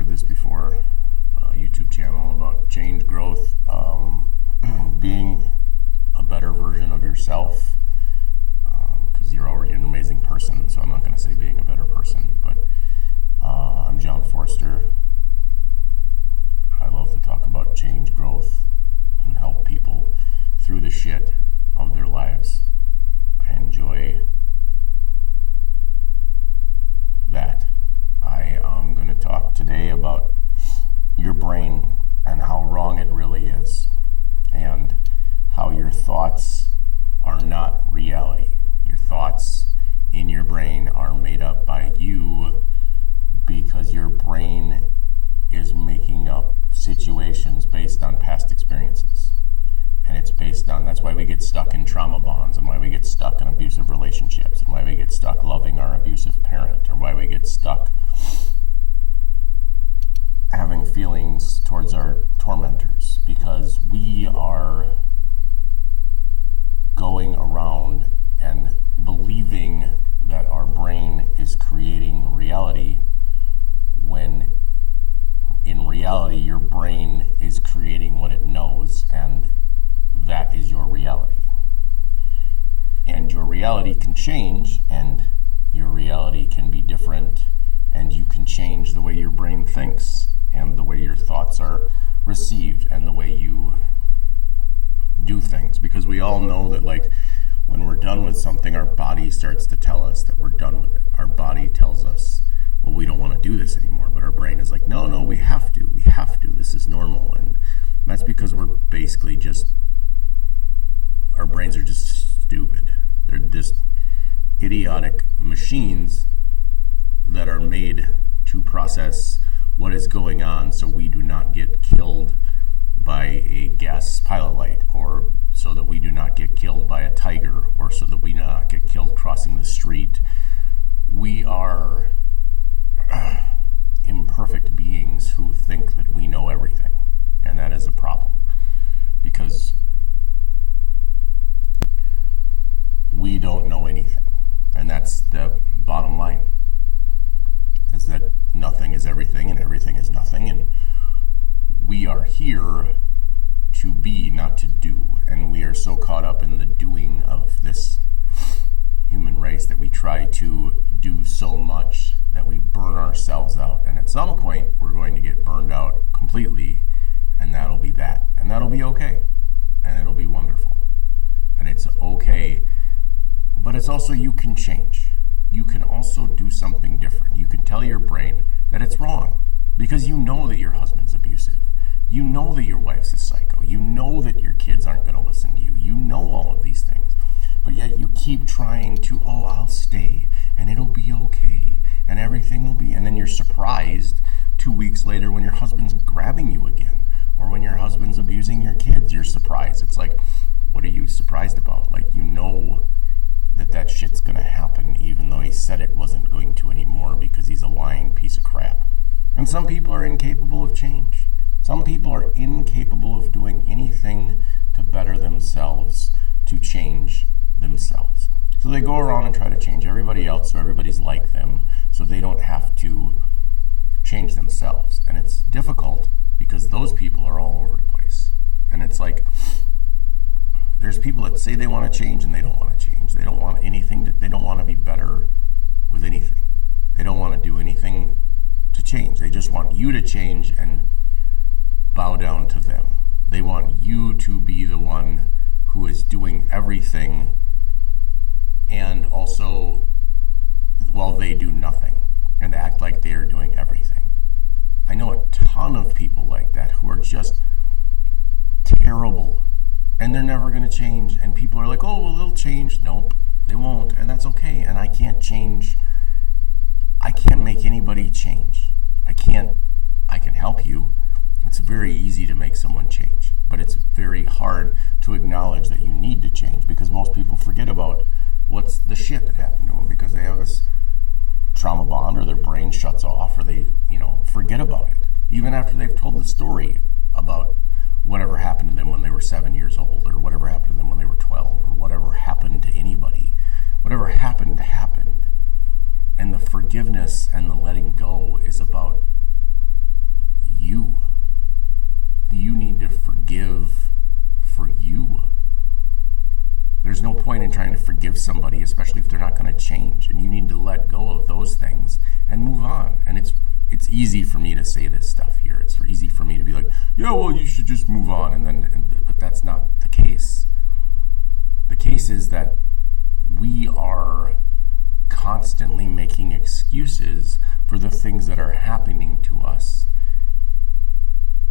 heard this before, YouTube channel about change, growth, being a better version of yourself, because you're already an amazing person, so I'm not going to say being a better person, but I'm John Forster. I love to talk about change, growth, and help people through the shit of their lives. I enjoy that. I am going to talk today about your brain and how wrong it really is, and how your thoughts are not reality. Your thoughts in your brain are made up by you because your brain is making up situations based on past experiences. And it's based on, that's why we get stuck in trauma bonds, and why we get stuck in abusive relationships, and why we get stuck loving our abusive parent, or why we get stuck having feelings towards our tormentors, because we are going around and believing that our brain is creating reality, when in reality your brain is creating what it knows, and that is your reality. And your reality can change, and your reality can be different, and you can change the way your brain thinks, and the way your thoughts are received, and the way you do things. Because we all know that, like, when we're done with something, our body starts to tell us that we're done with it. Our body tells us, well, we don't want to do this anymore, but our brain is like, no, we have to, this is normal. And that's because we're basically just, our brains are just stupid. They're just idiotic machines that are made to process what is going on so we do not get killed by a gas pilot light, or so that we do not get killed by a tiger, or so that we do not get killed crossing the street. We are imperfect beings who think that we know everything, and that is a problem, because we don't know anything. And that's the bottom line, is that nothing is everything and everything is nothing, and we are here to be, not to do. And we are so caught up in the doing of this human race that we try to do so much that we burn ourselves out. And at some point we're going to get burned out completely, and that'll be that. And that'll be okay. And it'll be wonderful. And it's okay. But it's also, you can change. You can also do something different. You can tell your brain that it's wrong, because you know that your husband's abusive. You know that your wife's a psycho. You know that your kids aren't going to listen to you. You know all of these things. But yet you keep trying to, I'll stay, and it'll be okay, and everything will be, and then you're surprised 2 weeks later when your husband's grabbing you again, or when your husband's abusing your kids. You're surprised. It's like, what are you surprised about? Like, you know that shit's gonna happen, even though he said it wasn't going to anymore, because he's a lying piece of crap. And some people are incapable of change. Some people are incapable of doing anything to better themselves, to change themselves. So they go around and try to change everybody else so everybody's like them, so they don't have to change themselves. And it's difficult because those people are all over the place. And it's like, there's people that say they want to change and they don't want to change. They don't want anything, they don't want to be better with anything. They don't want to do anything to change. They just want you to change and bow down to them. They want you to be the one who is doing everything, and also, while they do nothing and act like they are doing everything. I know a ton of people like that who are just terrible, and they're never going to change. And people are like, they'll change. Nope, they won't, and that's okay. And I can't change. I can't make anybody change. I can help you. It's very easy to make someone change, but it's very hard to acknowledge that you need to change, because most people forget about what's the shit that happened to them, because they have this trauma bond, or their brain shuts off, or they, forget about it. Even after they've told the story about whatever happened to them when they were 7 years old, or whatever happened to them when they were 12, or whatever happened to anybody. Whatever happened, happened. And the forgiveness and the letting go is about you. You need to forgive for you. There's no point in trying to forgive somebody, especially if they're not going to change. And you need to let go of those things and move on. And it's easy for me to say this stuff here. It's easy for me to be like, yeah, well, you should just move on. But that's not the case. The case is that we are constantly making excuses for the things that are happening to us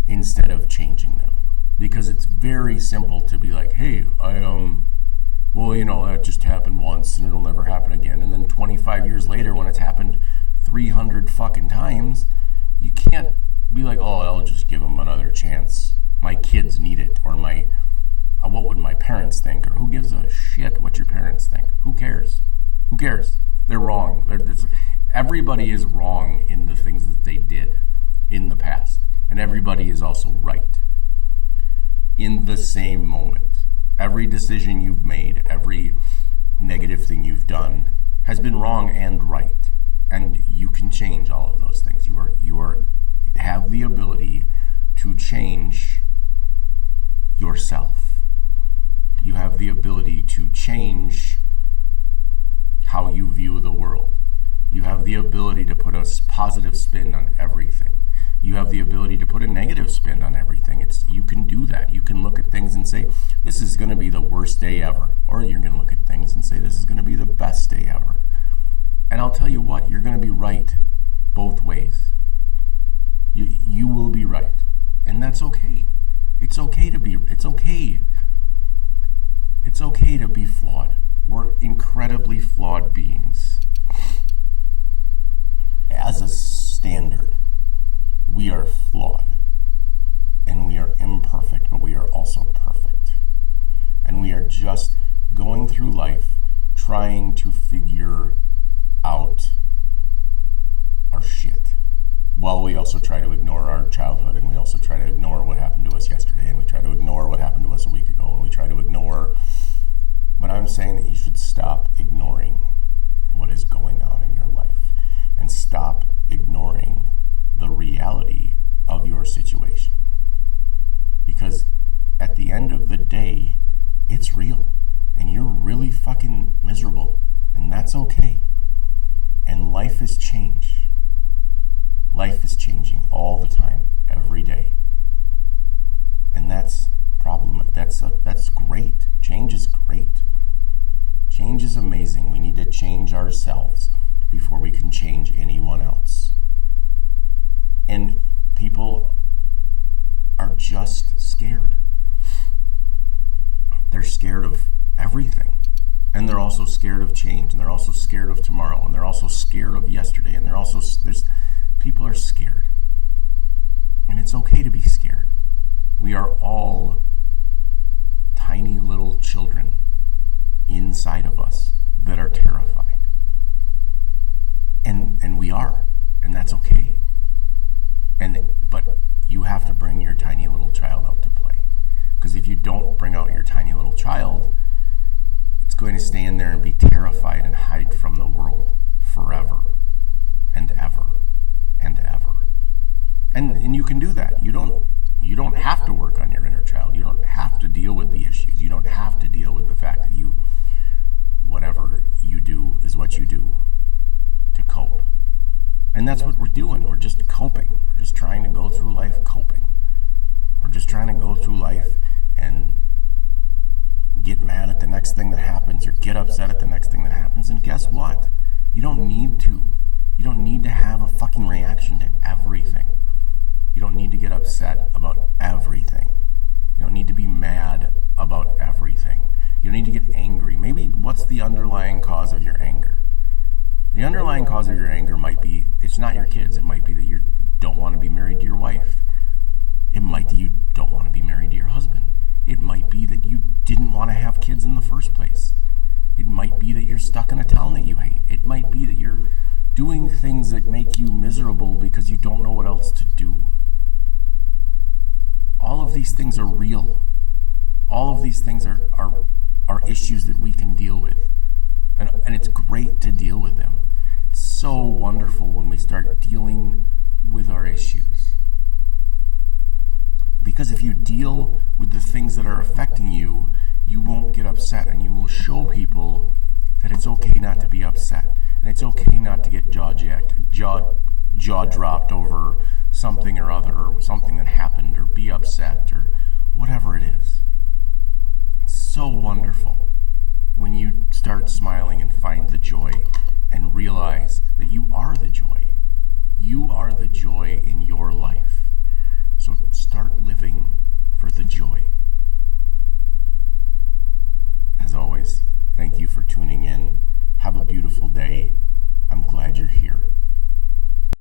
instead of changing them. Because it's very simple to be like, hey, well, that just happened once and it'll never happen again. And then 25 years later, when it's happened 300 fucking times, you can't be like, oh, I'll just give them another chance. My kids need it. Or what would my parents think? Or who gives a shit what your parents think? Who cares? Who cares? They're wrong. Everybody is wrong in the things that they did in the past. And everybody is also right in the same moment. Every decision you've made, every negative thing you've done has been wrong and right. And you can change all of those things. You have the ability to change yourself. You have the ability to change how you view the world. You have the ability to put a positive spin on everything. You have the ability to put a negative spin on everything. You can do that. You can look at things and say, this is going to be the worst day ever. Or you're going to look at things and say, this is going to be the best day ever. And I'll tell you what, you're going to be right both ways. You will be right. And that's okay. It's okay to be flawed. We're incredibly flawed beings. As a standard, we are flawed. And we are imperfect, but we are also perfect. And we are just going through life trying to figure out our shit. While we also try to ignore our childhood, and we also try to ignore what happened to us yesterday, and we try to ignore what happened to us a week ago, and we try to ignore. But I'm saying that you should stop ignoring what is going on in your life and stop ignoring the reality of your situation. Because at the end of the day, it's real, and you're really fucking miserable, and that's okay. And life is change. Life is changing all the time, every day. And that's great. Change is great. Change is amazing. We need to change ourselves before we can change anyone else. And people are just scared. They're scared of everything. And they're also scared of change. And they're also scared of tomorrow. And they're also scared of yesterday. And people are scared. And it's okay to be scared. We are all tiny little children inside of us that are terrified. And we are. And that's okay. But you have to bring your tiny little child out to play. Because if you don't bring out your tiny little child, it's going to stay in there and be terrified and hide from the world forever and ever and ever. And you can do that. You don't have to work on your inner child. You don't have to deal with the issues. You don't have to deal with the fact that whatever you do is what you do to cope. And that's what we're doing. We're just coping. We're just trying to go through life coping. We're just trying to go through life and get mad at the next thing that happens or get upset at the next thing that happens. And guess what? You don't need to. You don't need to have a fucking reaction to everything. You don't need to get upset about everything. You don't need to be mad about everything. You don't need to get angry. Maybe what's the underlying cause of your anger? The underlying cause of your anger might be, it's not your kids. It might be that you don't want to be married to your wife. It might be you don't want to be married to your husband. It might be that you didn't want to have kids in the first place. It might be that you're stuck in a town that you hate. It might be that you're doing things that make you miserable because you don't know what else to do. All of these things are real. All of these things are issues that we can deal with. And it's great to deal with them. It's so wonderful when we start dealing with our issues. Because if you deal with the things that are affecting you, you won't get upset, and you will show people that it's okay not to be upset, and it's okay not to get jaw dropped over something or other, or something that happened, or be upset, or whatever it is. It's so wonderful when you start smiling and find the joy and realize that you are the joy. You are the joy